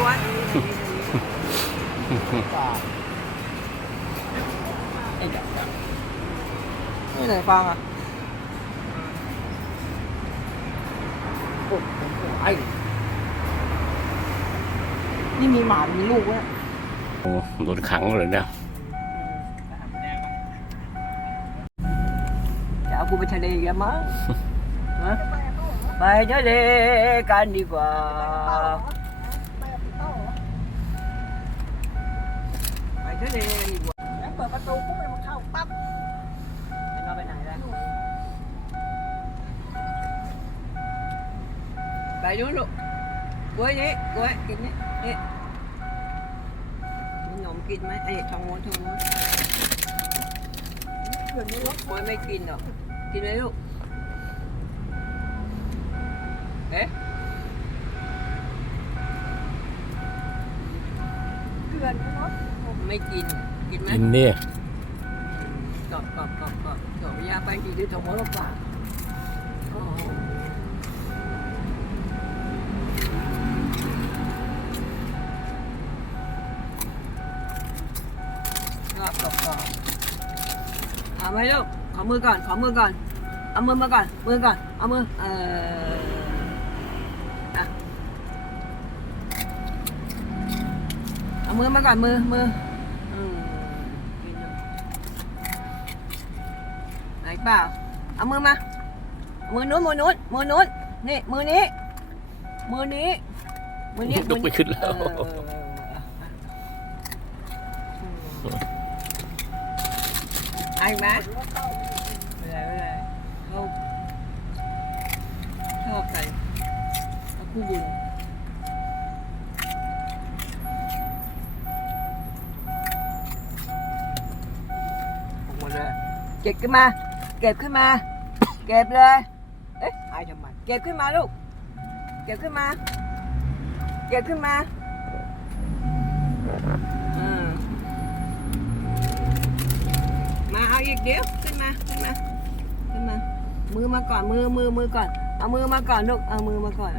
ล้วนไอ้เด็กนี่ไหนฟังอะโอ้โหไอ้นี่มีหมา มีลูกวะโอ้โดนขังเลยเนี่ยจะเอากูไปทะเลกันมั้งฮะไปทะเลกันดีกว่า ทะเลดีกว่าแล้วเปิดประตูปุ๊บมันเข้าปั๊บไม่ต้องไปไหนแล้วไปดูลูกกล้วยนี้กล้วยกินนี่นี่มีขนมกินไหมไอ้ทองม้วนทองม้วนเขื่อนรถกล้วยไม่กินหรอกกินไหมลูกเอ๊ะ เขื่อนนี้รถ ไม่กิน กินไหมกินดิกรอบกรอบกรอบกรอบกรอบยาไปกินด้วยทองม้วนหรือเปล่าโอ้โหกรอบกรอบกรอบเอาไหมลูกขอมือก่อน ขอมือก่อน เอามือมาก่อน มือก่อน เอามือ เอออะเอามือมาก่อนมือมืออืมกินอยู่ไหน เปล่า เอามือมาเอามือนู้นมือนู้นมือนู้นนี่ มือนี้ มือนี้ มือนี้ลุกไม่ขึ้นแล้ว เอออืมไอ้ไหมไม่เป็นไรไม่เป็นไรเขาชอบกันเขาคู่บุญออกหมดเลยเก็บขึ้นมา เก็บขึ้นมา เก็บเลย เอ๊ะอายทำไมเก็บขึ้นมาลูก เก็บขึ้นมา เก็บขึ้นมาอมมาเอาอีกเดี๋ยวขึ้นมาขึ้นมาขึ้นมา มือมาก่อนมือมือมือก่อน เอามือมาก่อนลูกเอามือมาก่อน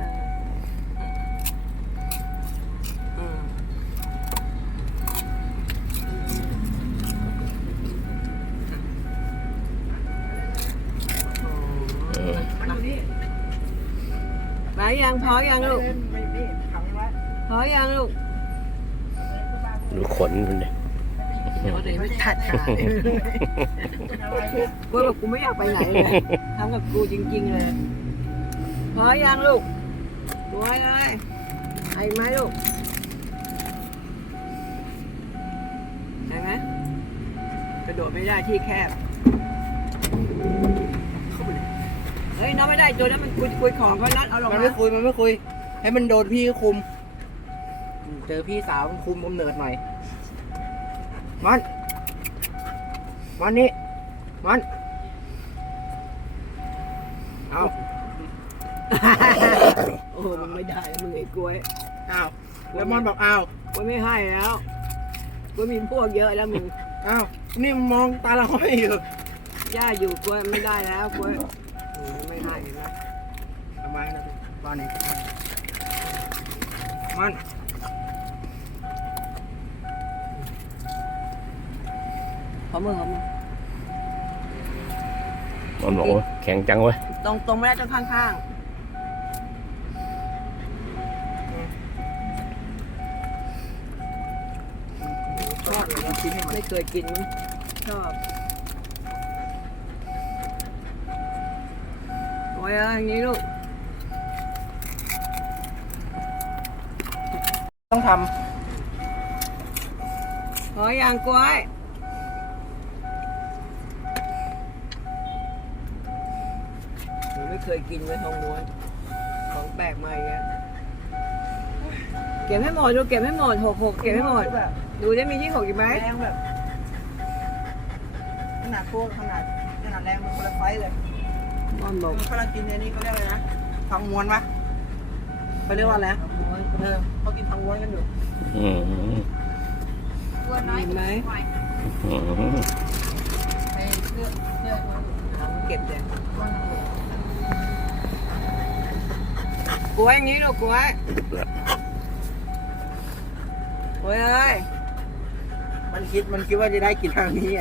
ยังพอยังลูกไม่นี่ขังไว้พอยังลูกดูขนมันเนี่ยเดี๋ยวเดี๋ยวไม่ทัดขาเลยกูบอกกูไม่อยากไปไหนเลยทำกับกูจริง ๆ เลยพอยังลูกรวยเลยไอ้ไหมลูกใช่ไหมกระโดดไม่ได้ที่แคบเข้าไปเลย เฮ้ยน้องไม่ได้ตัวนั้นมันคุยคุยของก็นัดเอาลงมันมาไม่คุยมันไม่คุย ให้มันโดนพี่คุม เจอพี่สาวมันคุมกำเนิดหน่อย มัน มันนี่ มัน เอาโอ้มึงไม่ได้มึงไอ้กล้วยเอาแล้วมันบอกเอากล้วยไม่ให้แล้วกล้วยมีพวกเยอะแล้วมึงเอานี่มันมองตาเราไม่อยู่ย่าอยู่กล้วยไม่ได้แล้วกล้วยอื มันขอมือขอมือมันบอกว่าแข็งจังเว้ยตรงตรงไม่ได้ตรงข้างชอบเลยนะชิ้นให้ๆมันไม่เคยกินชอบ อ้ยอะไรอย่างนี้ลูก ต้องทขออย่างกล้วยหนูไม่เคยกินไว้ทองม้วนของแปลกใหม่เงี้ยเก็บให้หมดดูเก็บให้หมดหกหกำเก็บให้หมดแบบดูได้มีที่หกอีกไหมแรงแบบขนาดตัวขนาดขนาดแรงมันคนละไฟต์เลย มอนบอกมันกำลังกินในนี้เขาเรียกอะไรนะทองม้วนปะเขาเรียกว่าอะไรนะเออเขากินทองม้วนกันอยู่อืมมีไหมอืมเอาเก็บเดี๋ยวกล้วยอย่างนี้ลูกกล้วยโอ้ยเอ้ยมันคิดมันคิดว่าจะได้กินทางนี้ไง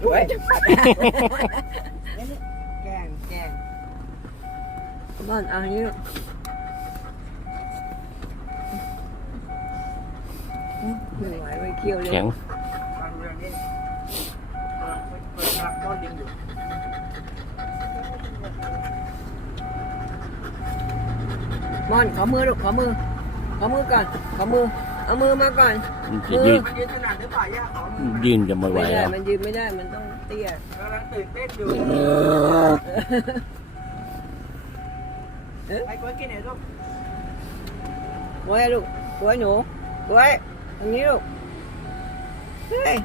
โอ้ยจะปัด แกล้งแกล้งนอนเอาอย่างนี้ลูกไม่ไหวไม่เคี้ยวเลยแข็งฟังเรื่องนี้กำลังเปิดกำลังต้อนดิงอยู่มอนขอมือลูกขอมือขอมือก่อนขอมือ เอามือมาก่อนมันจะยืนมันยืนขนาดหรือเปล่าย่าขอมือมายืนจะไม่ไหวไม่ได้แล้ว มันยืนไม่ได้มันต้อง เตี้ยกำลังตื่นเต้นอยู่ไอ้ก้อยกินไหนลูกไว้ลูกไว้หนูไว้ตรงนี้ลูกเฮ้ย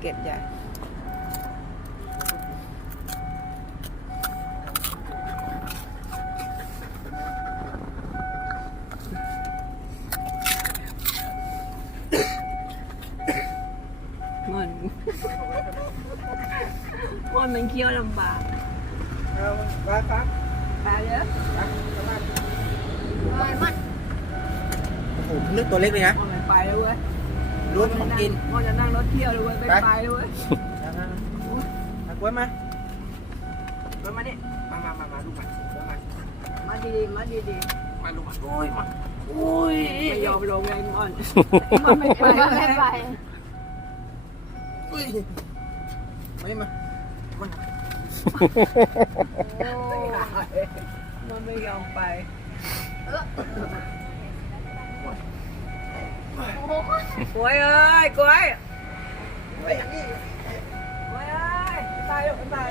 เก็บใหญ่ เคี้ยวลำบากเอาไปครับตายแล้วโอ้โหนึกตัวเล็กเลยนะมันไปแล้วเว้ยรู้เป็นของกินมันจะนั่งรถเที่ยวเลยเว้ยไม่ไปไปเลยเว้ยเอากล้วยมาก้วยมานี่มามามามาลูกมาก้วยมามาดีๆมาดีมาลูกมาโอ้ยมาโอ้ยๆไม่ยอมลงเลยมอนมันไม่ไปไม่ไปอุ้ยมานี่มา มันมันไม่ยอมไปโอ้ยเอ้ยโอ้ยตายลูกตาย